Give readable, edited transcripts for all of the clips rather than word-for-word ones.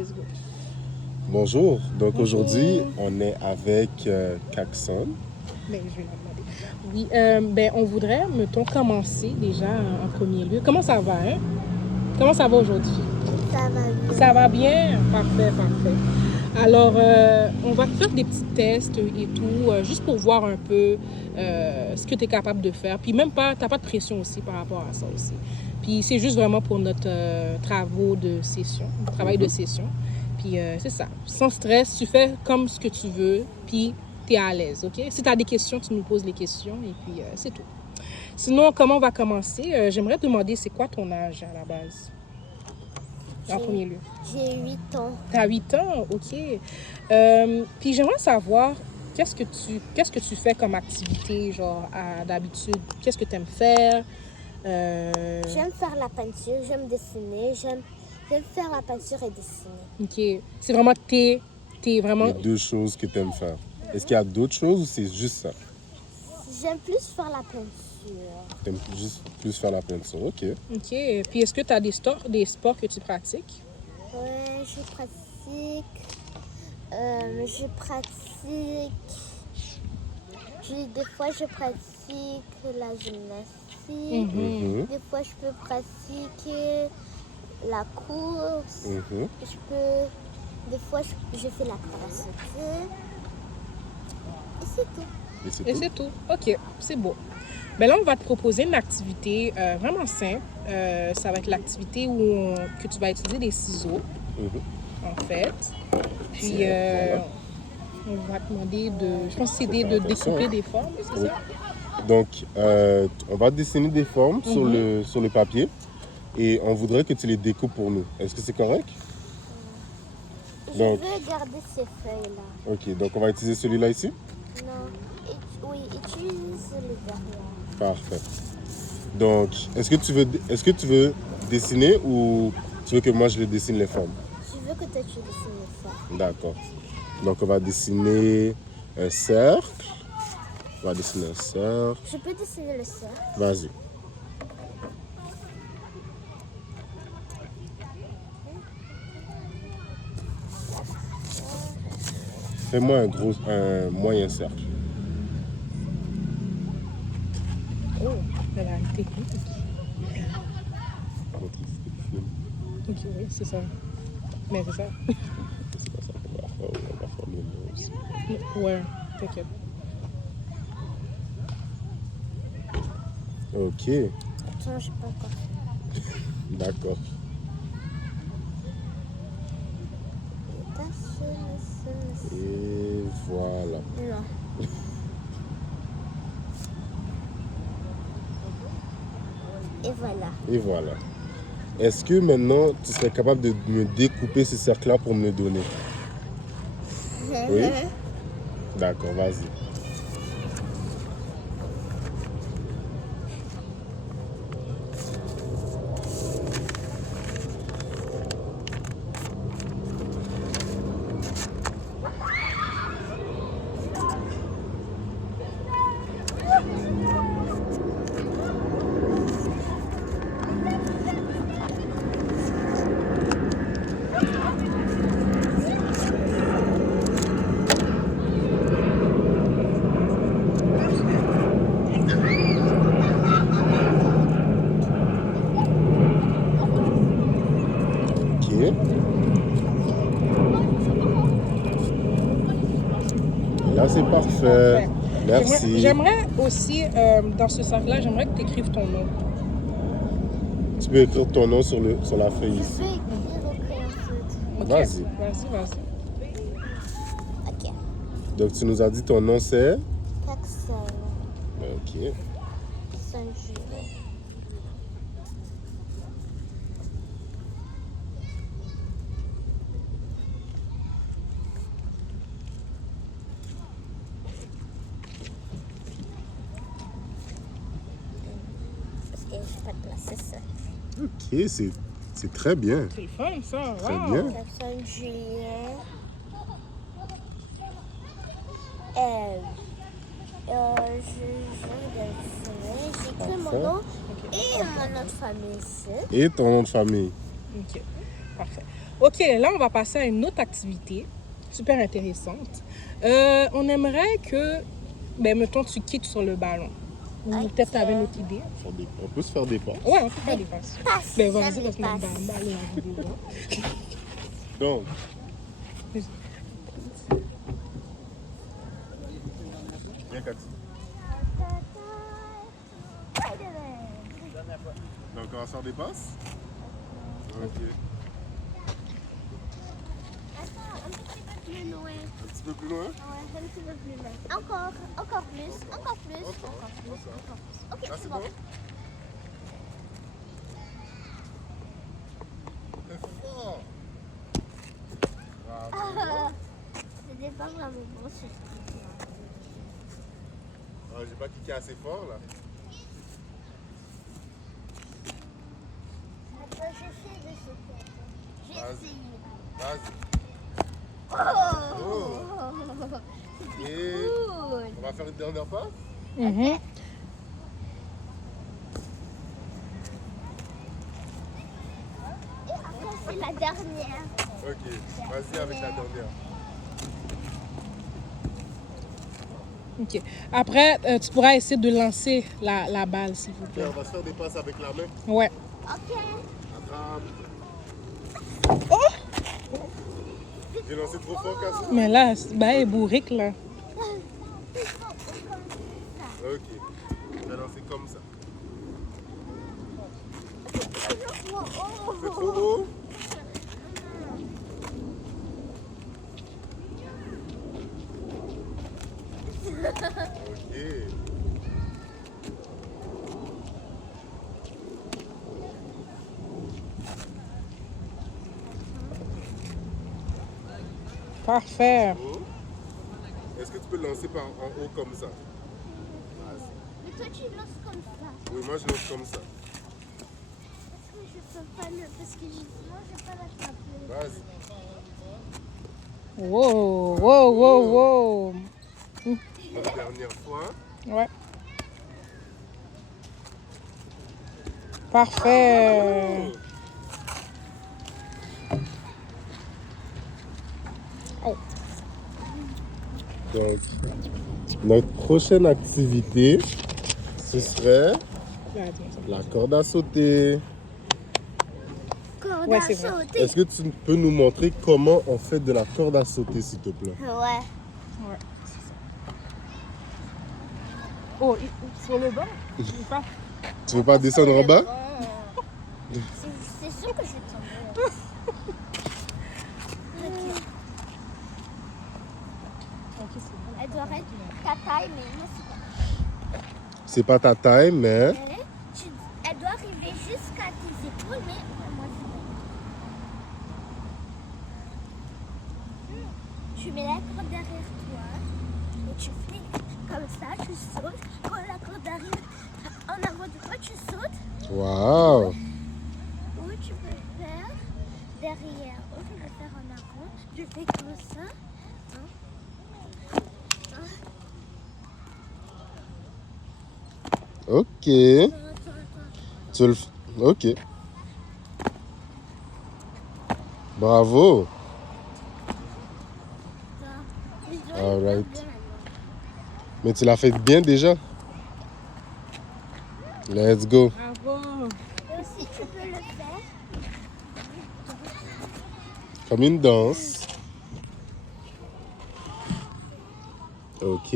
let's go. Bonjour. Donc aujourd'hui, on est avec Caxon. Ben, je vais la demander. Oui, on voudrait, mettons, commencer déjà en premier lieu. Comment ça va, hein? Comment ça va aujourd'hui? Ça va bien. Ça va bien? Parfait, parfait. Alors, on va te faire des petits tests et tout, juste pour voir un peu ce que tu es capable de faire. Puis même pas, tu n'as pas de pression aussi par rapport à ça aussi. Puis c'est juste vraiment pour notre travail de session. Puis c'est ça. Sans stress, tu fais comme ce que tu veux, puis tu es à l'aise, OK? Si tu as des questions, tu nous poses les questions et puis c'est tout. Sinon, comment on va commencer? J'aimerais te demander, c'est quoi ton âge à la base? En premier lieu. J'ai 8 ans. Tu as 8 ans, OK. Puis j'aimerais savoir, qu'est-ce que tu fais comme activité, genre, d'habitude? Qu'est-ce que tu aimes faire? J'aime faire la peinture, j'aime dessiner, j'aime faire la peinture et dessiner. OK. C'est vraiment t'es vraiment... Les deux choses que tu aimes faire. Est-ce qu'il y a d'autres choses ou c'est juste ça? J'aime plus faire la peinture. Tu aimes juste plus faire la peinture, OK. OK. Puis est-ce que tu as des sports que tu pratiques? Ouais, je pratique. Des fois, je pratique la gymnastique. Des fois, je peux pratiquer la course. Des fois, je fais la corde à sauter. Et c'est tout. Et c'est tout. OK, c'est beau. Ben là, on va te proposer une activité vraiment simple. Ça va être l'activité que tu vas utiliser des ciseaux, en fait. Puis, Voilà. on va te demander je pense que c'est de découper des formes, c'est ça? Donc, on va dessiner des formes sur le papier et on voudrait que tu les découpes pour nous. Est-ce que c'est correct? Je Donc, veux garder ces feuilles-là. OK, donc on va utiliser celui-là ici? Non. Oui, utilise les derrière. Parfait. Donc, est-ce que tu veux dessiner ou tu veux que moi je les dessine les formes? Je veux que toi tu dessines ça. D'accord. Donc, on va dessiner un cercle. On va dessiner un cercle. Je peux dessiner le cercle. Vas-y. Fais-moi un moyen cercle. Oh, elle a une technique. OK, oui, c'est ça. Mais c'est ça. C'est pas ça qu'on va faire. On va faire le nom aussi. Ouais, t'inquiète. OK. Attends, je peux encore faire. D'accord. Et voilà. Non. Et voilà. Et voilà. Est-ce que maintenant, tu serais capable de me découper ce cercle-là pour me le donner? Oui? D'accord, vas-y. OK. Là, c'est parfait. Merci. J'aimerais aussi, dans ce cercle-là, j'aimerais que tu écrives ton nom. Tu peux écrire ton nom sur la feuille Je ici. vais écrire au crayon feutre. OK? Vas-y. Vas-y. Ok. Donc, tu nous as dit ton nom, c'est? Caxon. OK. Saint-Jules. Parce que j'ai pas de place, c'est ça. OK, c'est très bien. C'est le fun, ça. Très Wow. bien. Caxon Julien. J'écris mon Parfait. nom et mon nom de famille ici. Et ton nom de famille? OK. Parfait. OK, là, on va passer à une autre activité super intéressante. On aimerait que, ben, mettons, tu quittes sur le ballon. Ou peut-être tu avais une autre idée. On peut se faire des passes. Ouais, on peut faire des passes. Passe. Ben, vas-y, Jamais parce que notre passe. ballon a vidéo. Donc, viens, Cathy. Donc, on va se faire des passes? Ok. Attends, un petit peu plus loin. Un petit peu plus loin? Ouais, un petit peu plus loin. Encore plus. Encore plus. Encore plus. Encore plus. Ok, Là, c'est c'est bon. bon? C'est fort! Bravo! C'était pas vraiment bon ce truc. Ah, j'ai pas kické assez fort, là. Attends, j'essaie de sauter. J'ai Vas-y. essayé. Vas-y. Oh! Et Cool. on va faire une dernière passe? Mhm. Et après, c'est la dernière. Ok, vas-y avec la dernière. OK. Après, tu pourras essayer de lancer la balle, s'il vous Ok, plaît. on va se faire des passes avec la main. Ouais. Ok. Attrape. J'ai lancé trop fort, Cassie? Mais là, ben, elle est bourrique, là. Ok, je vais lancer comme ça. C'est trop haut? Ok. Parfait. Haut. Est-ce que tu peux le lancer par en haut comme ça? Vas-y. Mais toi, tu lances comme ça. Oui, moi je lance comme ça. Parce que je peux pas le. Parce que moi, je peux pas l'attraper. Vas-y. Wow, wow, wow, wow. La dernière fois. Ouais. Parfait. Oh. Donc, notre prochaine activité, ce serait la corde à sauter. Corde Ouais, à c'est vrai. sauter. Est-ce que tu peux nous montrer comment on fait de la corde à sauter, s'il te plaît? Ouais. Ouais, c'est ça. Oh, sur le banc? Pas. Tu veux pas descendre en bas? C'est sûr que je vais tomber. Ok. Ok, c'est bon. Elle doit être ta taille, mais moi, c'est pas. C'est pas ta taille, mais Elle doit arriver jusqu'à tes épaules, mais moi, c'est pas. Tu mets la corde derrière toi et tu fais comme ça, tu sautes. Quand la corde arrive en avant de toi, tu sautes. waouh! Ou tu peux faire derrière. Ou tu peux faire en avant. Tu fais comme ça. Ok. Attends. Tu le f- Ok. Bravo. Je dois le Alright. faire bien maintenant. Mais tu l'as fait bien déjà. Let's go. Bravo. Et aussi, tu peux le faire. Comme une danse. Ok.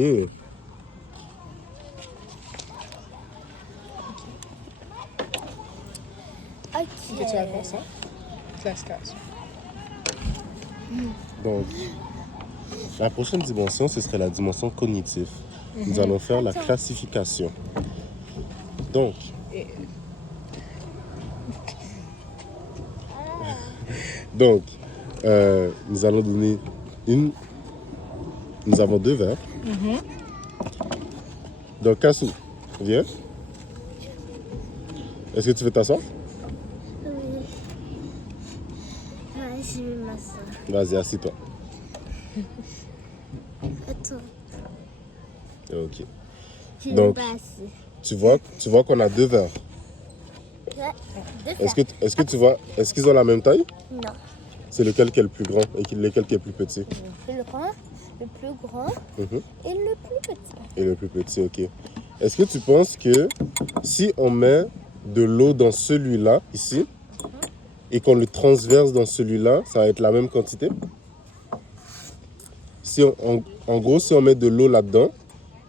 Ok, tu vas faire ça. Classe. Donc, la prochaine dimension, ce serait la dimension cognitive. Nous allons faire la classification. Donc, donc nous allons donner une... Nous avons 2 verres. Donc, Kassou, viens. Est-ce que tu veux t'asseoir? Oui. Ouais, je vais m'asseoir. Vas-y, assis-toi. Attends, Ok. je vais Donc, pas assis. Tu vois qu'on a 2 verres. Ouais, deux Est-ce verres. que tu vois, est-ce qu'ils ont la même taille? Non. C'est lequel qui est le plus grand et lequel qui est le plus petit? Le plus grand Mhm. et le plus petit. Et le plus petit, ok. Est-ce que tu penses que si on met de l'eau dans celui-là, ici, et qu'on le transverse dans celui-là, ça va être la même quantité? Si en gros, si on met de l'eau là-dedans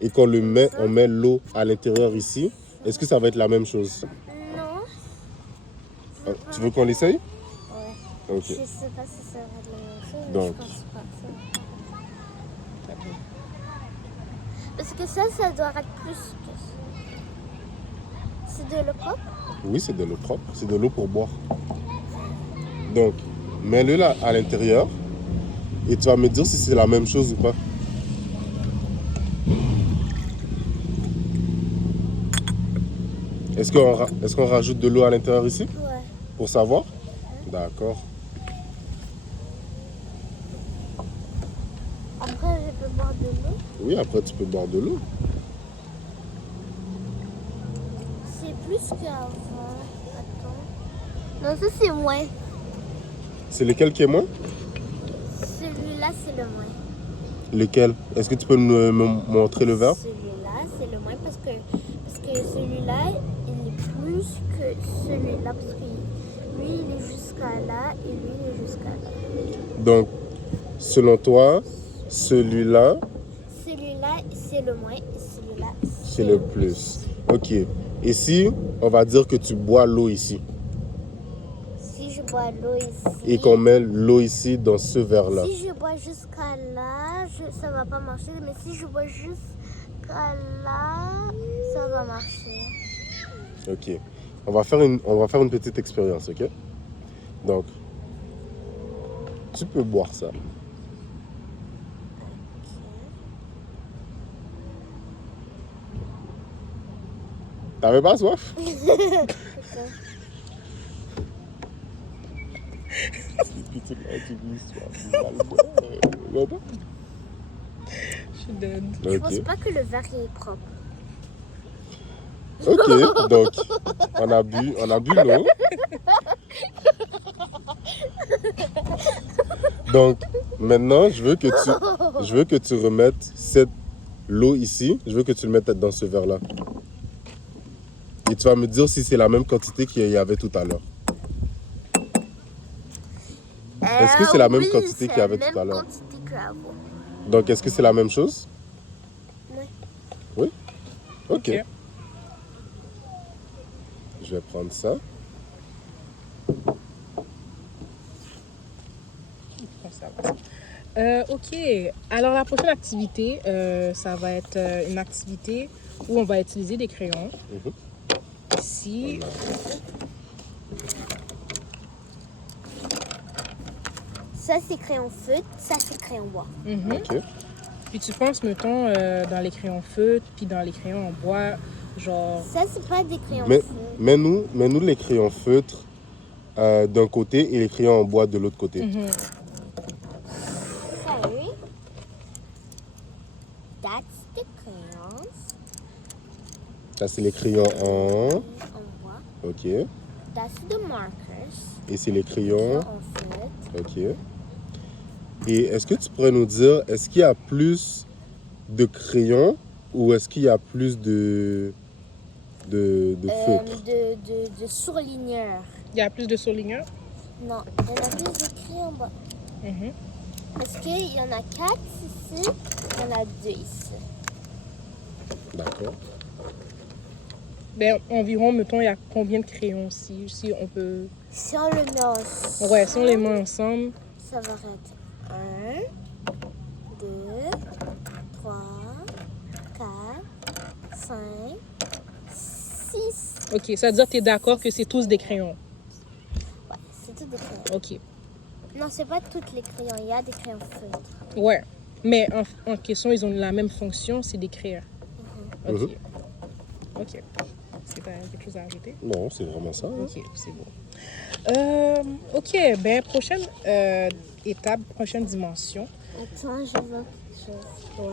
et qu'on on met l'eau à l'intérieur ici, est-ce que ça va être la même chose? Non. Ah, tu veux qu'on l'essaye? Ouais. Ok. Je sais pas si ça va être la même chose, mais Donc. je pense pas que ça va être. Parce que ça doit être plus que ça. C'est de l'eau propre? Oui, c'est de l'eau propre. C'est de l'eau pour boire. Donc, mets-le là à l'intérieur et tu vas me dire si c'est la même chose ou pas. Est-ce qu'on rajoute de l'eau à l'intérieur ici Ouais. pour savoir? D'accord. Après, je peux boire de l'eau. Oui, après tu peux boire de l'eau. C'est plus qu'avant. Attends. Non, ça c'est moins. C'est lequel qui est moins? Celui-là, c'est le moins. Lequel? Est-ce que tu peux me montrer le verre? Celui-là, c'est le moins parce que celui-là, il est plus que celui-là. Parce que lui, il est jusqu'à là et lui, il est jusqu'à là. Donc, selon toi, celui-là, Celui-là, c'est le moins et celui-là, c'est le plus. Ok. Et si on va dire que tu bois l'eau ici Si je bois l'eau ici. et qu'on met l'eau ici dans ce verre-là. Si je bois jusqu'à là, ça va pas marcher. Mais si je bois jusqu'à là, ça va marcher. Ok. On va faire une petite expérience, ok? Donc, tu peux boire ça. T'avais pas soif? Je suis dead. Je pense Ok. pas que le verre est propre. Ok, donc on a bu l'eau. Donc maintenant, je veux que tu remettes l'eau ici. Je veux que tu le mettes dans ce verre-là. Et tu vas me dire si c'est la même quantité qu'il y avait tout à l'heure. Est-ce que c'est la même quantité qu'il y avait tout à l'heure? C'est la même quantité qu'avant. Donc est-ce que c'est la même chose? Oui. Oui? Ok. Ok. Je vais prendre ça. Ça va. Ok, alors la prochaine activité, ça va être une activité où on va utiliser des crayons. Mhm. Ici, Ça, c'est crayon feutre. Ça, c'est crayon bois. mhm. Ok. Puis tu penses, mettons, dans les crayons feutres, puis dans les crayons en bois, genre... Ça, c'est pas des crayons Mais, feutre. mets-nous les crayons feutres d'un côté et les crayons en bois de l'autre côté. Mhm. Sorry. That's the crayons. Ça, c'est les crayons en... En bois. Ok. That's the markers. Et c'est les crayons... En feutre. Ok. Et est-ce que tu pourrais nous dire, est-ce qu'il y a plus de crayons ou est-ce qu'il y a plus de feutres? De surligneurs. Il y a plus de surligneurs. Non, il y en a plus d'écrits en bas. Mhm. Parce qu'il y en a 4 ici, il y en a 2 ici. D'accord. Ben, environ, mettons, il y a combien de crayons si on peut... Si on le met ensemble, Ouais, si on les met ensemble. ça va être 1, 2, 3, 4, 5, 6. Ok, ça veut dire que tu es d'accord que c'est tous des crayons. Ouais, c'est tout des crayons. Ok. Non, c'est pas tous les crayons, il y a des crayons feutres. Ouais. Mais en question, ils ont la même fonction, c'est d'écrire. Ok. Mhm. Ok. Est-ce que tu as quelque chose à ajouter? Non, c'est vraiment ça. hein. Ok, c'est bon. Ok, ben prochaine étape, prochaine dimension. Attends, je vois quelque chose. Wow.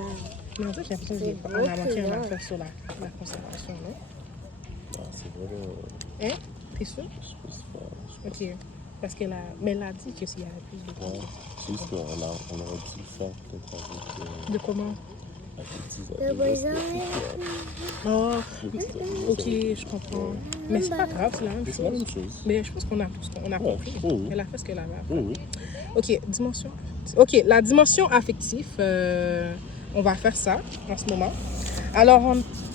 Mais en fait, j'ai l'impression C'est qu'on beau, a manqué un crayon. affaire sur la conservation, non? Ah, c'est vraiment... Hein? T'es sûr? je sais pas. Ok. Parce qu'elle a... Mais elle a dit que s'il y avait plus de Ouais. C'est juste qu'on on aurait dû le faire peut-être avec De comment? la petite Le voisin. Oh, le petit- ok, je comprends. Mais c'est pas grave, c'est la même Mais c'est la chose. même chose. Mais je pense qu'on a tout ce qu'on a Ouais. compris. Oh oui. Elle a fait ce qu'elle avait à faire. Oui, oui. Ok, dimension. Ok, la dimension affective, on va faire ça en ce moment. Alors,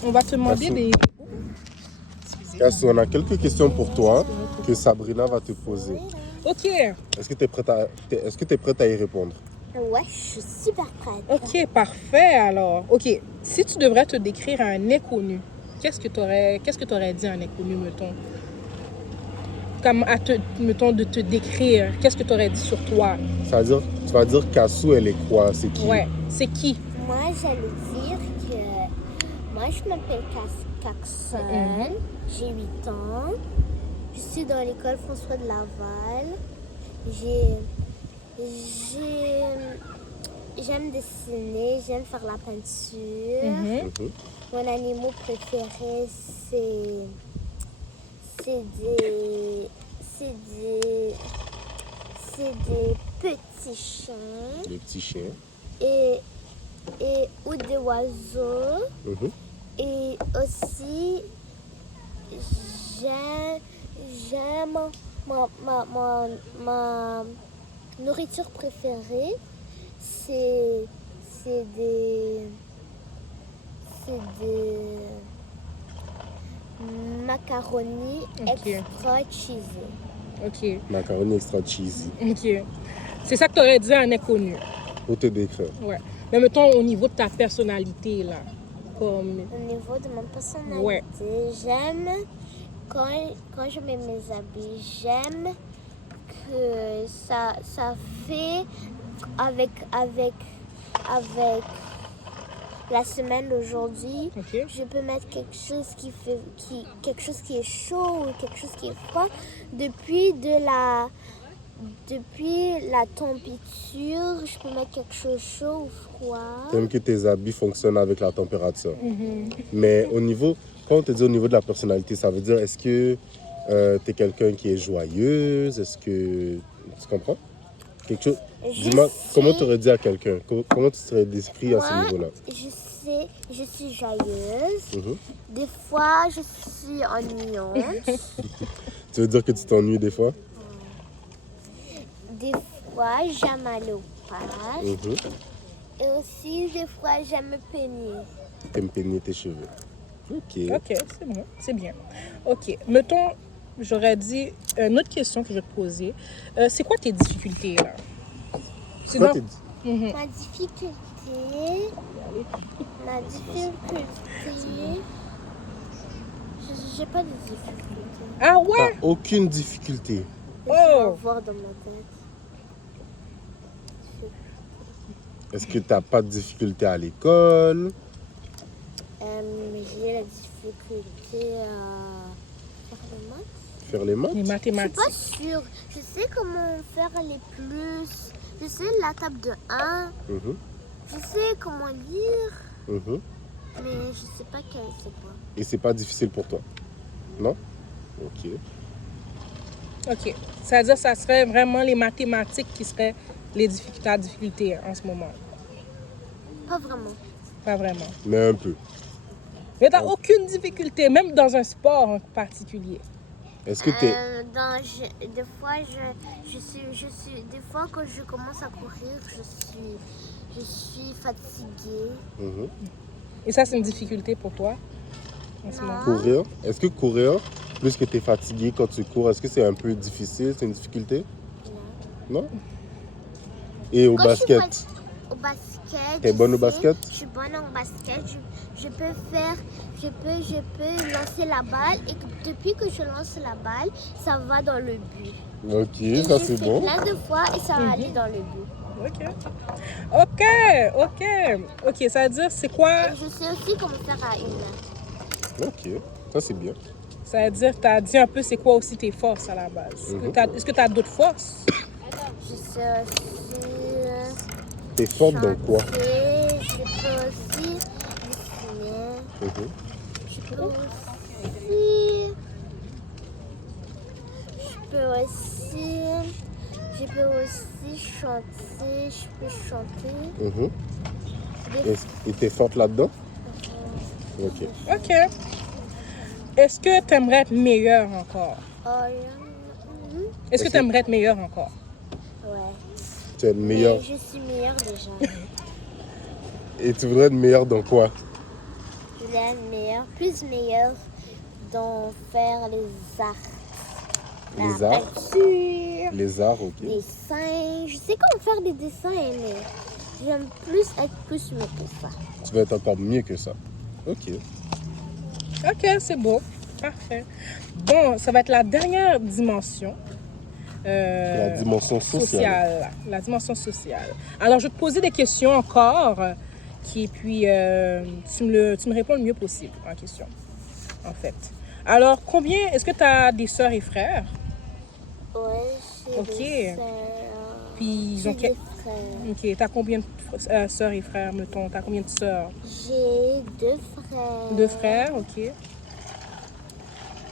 on va te demander Merci. des... Cassou, on a quelques questions pour toi que Sabrina va te poser. Ok, Est-ce que tu es prête à y répondre? Ouais, je suis super prête. ok, parfait alors. Ok, si tu devrais te décrire à un inconnu, qu'est-ce que tu aurais dit à un inconnu, mettons? Comme mettons, de te décrire, qu'est-ce que tu aurais dit sur toi? C'est-à-dire, tu vas dire Cassou, elle est quoi? C'est qui? Ouais, c'est qui? Moi, j'allais dire que moi, je m'appelle Caxon, j'ai 8 ans, je suis dans l'école François de Laval, j'aime dessiner, j'aime faire la peinture. Mhm. Mon animal préféré, c'est des petits chiens Les petits chiens. et ou des oiseaux. Mhm. Et aussi, j'aime ma nourriture préférée, c'est des macaronis Ok. extra cheesy. Ok, Macaroni extra cheesy. ok. C'est ça que tu aurais dit à un inconnu. Pour te décrire. Ouais. Mais mettons au niveau de ta personnalité, là. Comme... Au niveau de ma personnalité, Ouais. j'aime quand je mets mes habits, j'aime que ça fait avec la semaine d'aujourd'hui. Ok. Je peux mettre quelque chose quelque chose qui est chaud ou quelque chose qui est froid depuis la température. Je peux mettre quelque chose chaud ou froid. T'aimes que tes habits fonctionnent avec la température. Mais au niveau, quand on te dit au niveau de la personnalité, ça veut dire est-ce que tu es quelqu'un qui est joyeuse? Est-ce que... Tu comprends? Quelque chose... Dis-moi, comment tu aurais dit à quelqu'un? Comment tu serais décrit à ce Moi, niveau-là? je suis joyeuse. Mhm. Des fois, je suis ennuyante. Tu veux dire que tu t'ennuies des fois? Des fois, j'aime aller au parc. Mhm. Et aussi, des fois, j'aime me peigner. T'aimes peigner tes cheveux. Ok. Ok, c'est bon, c'est bien. Ok, mettons, j'aurais dit une autre question que je vais te poser. C'est quoi tes difficultés, là? C'est Quoi dans- t'es dit? Mhm. Ma difficulté, j'ai pas de difficulté. Ah ouais? T'as aucune difficulté. Laisse-moi Oh! voir dans ma tête. Est-ce que t'as pas de difficulté à l'école? J'ai la difficulté à faire les maths. Faire les maths? Les Je suis mathématiques. pas sûre. Je sais comment faire les plus. Je sais la table de 1. Mhm. Je sais comment lire. Mhm. Mais je sais pas c'est quoi. Et c'est pas difficile pour toi? Non? Ok. Ok. C'est-à-dire que ça serait vraiment les mathématiques qui seraient ta difficulté en ce moment. Pas vraiment. Pas vraiment. Mais un peu. Mais t'as aucune difficulté, même dans un sport en particulier. Est-ce que t'es... Des fois, des fois quand je commence à courir, je suis fatiguée. Mhm. Et ça, c'est une difficulté pour toi en ce moment. Courir? Est-ce que courir, plus que t'es fatigué quand tu cours, est-ce que c'est un peu difficile? C'est une difficulté? Non? Et au Quand je suis basket? Au basket. T'es bonne au je sais, basket? Je suis bonne au basket. Je peux lancer la balle et depuis que je lance la balle, ça va dans le but. Ok, Et ça j'ai c'est fait bon. plein de fois et ça va aller dans le but. Ok, ça veut dire, c'est quoi? Et je sais aussi comment faire à une main. Ok, ça c'est bien. Ça veut dire, t'as dit un peu c'est quoi aussi tes forces à la base. Est-ce que t'as d'autres forces? Je sais aussi T'es forte dans quoi? chanter, je peux aussi dessiner, Mhm. je peux aussi aussi chanter. Je peux chanter. Mhm. Des Et t'es forte là-dedans? Ok. OK. Est-ce que tu aimerais être meilleure encore? Est-ce que tu aimerais être meilleure encore? Ouais. Tu es meilleure. Mais je suis meilleure déjà. Et tu voudrais être meilleure dans quoi? Je voulais être meilleure, plus meilleure dans faire les arts. Les La arts? peinture, Les arts, ok. dessins. Je sais comment faire des dessins, mais j'aime plus être plus mieux que ça. Tu vas être encore mieux que ça. Ok. OK, c'est beau. Parfait. Bon, ça va être la dernière dimension. La dimension sociale. La dimension sociale. Alors, je vais te poser des questions encore, puis tu me réponds le mieux possible en question, en fait. Alors, combien, est-ce que tu as des sœurs et frères? Ouais, j'ai Ok. des sœurs. Puis, ils J'ai ont... des frères. OK, tu as combien de sœurs et frères, mettons? Tu as combien de sœurs? J'ai 2 frères. 2 frères, OK. Et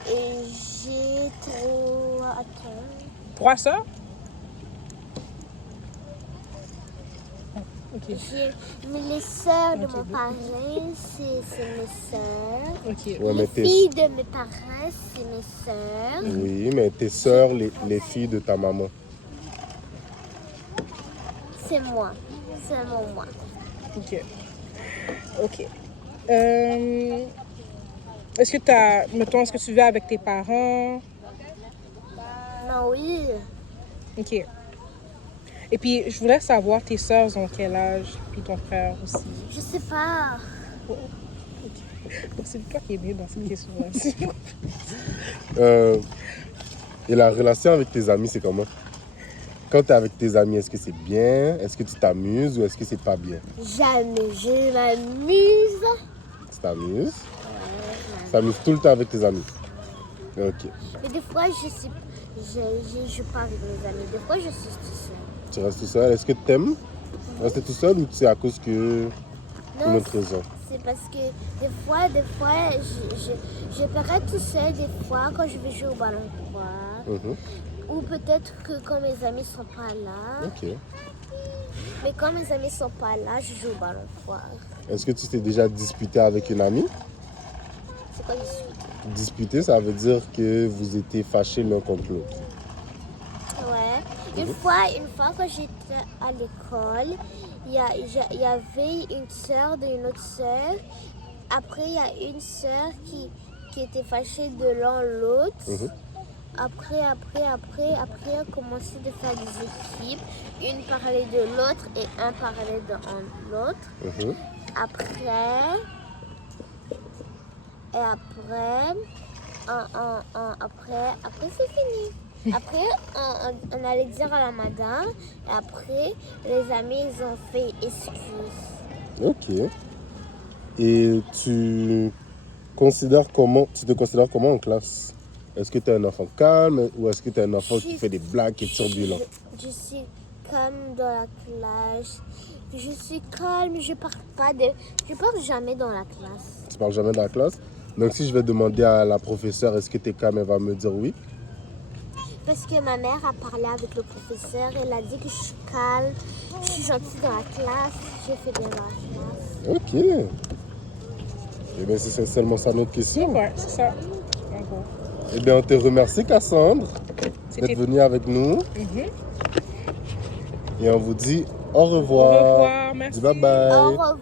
j'ai 3... Attends. 3 sœurs? OK. Mais les sœurs de Ok, mon deux. parrain, c'est mes sœurs. OK. Ouais, mais Les tes... filles de mes parrains, c'est mes sœurs. Oui, mais tes sœurs, les filles de ta maman. C'est moi. Seulement moi. OK. OK. Est-ce que tu vis avec tes parents? Non, oui. OK. Et puis, je voudrais savoir, tes sœurs ont quel âge? Puis ton frère aussi. Je sais pas. Donc, c'est toi qui es bien dans cette question-là. Et la relation avec tes amis, c'est comment? Quand tu es avec tes amis, est-ce que c'est bien? Est-ce que tu t'amuses ou est-ce que c'est pas bien? Jamais. Je m'amuse. Tu t'amuses? Tu t'amuses tout le temps avec tes amis? Ok. Mais des fois, je joue pas avec mes amis. Des fois, je suis tout seul. Tu restes tout seul. Est-ce que tu aimes rester tout seul ou c'est à cause que... Une Non, autre raison? c'est parce que des fois, je parais tout seul des fois quand je vais jouer au ballon foire. Mhm. Ou peut-être que quand mes amis sont pas là. Ok. Mais quand mes amis sont pas là, je joue au ballon foire. Est-ce que tu t'es déjà disputé avec une amie? C'est quoi discuter? Disputé, ça veut dire que vous étiez fâchés l'un contre l'autre. Ouais. Une fois quand j'étais à l'école, il y avait une sœur d'une autre sœur. Après, il y a une sœur qui était fâchée de l'un l'autre. Mhm. Après, on commençait de faire des équipes. Une parlait de l'autre et un parlait de l'autre. Mhm. Après, c'est fini. Après, on allait dire à la madame. Et après, les amis, ils ont fait excuse. Ok. Et tu te considères comment en classe? Est-ce que tu es un enfant calme ou est-ce que tu es un enfant qui fait des blagues et turbulent? Je suis calme dans la classe. Je suis calme, je parle jamais dans la classe. Tu parles jamais dans la classe? Donc si je vais demander à la professeure est-ce que tu es calme, elle va me dire oui? Parce que ma mère a parlé avec le professeur, elle a dit que je suis calme, je suis gentille dans la classe, je fais bien dans la classe. Ok. Eh bien, c'est seulement ça notre question. Ouais, c'est ça. En gros. Eh bien, on te remercie, Cassandre, C'était- d'être venue avec nous. Mhm. Et on vous dit au Au revoir. revoir, merci. Dis bye bye. Au revoir.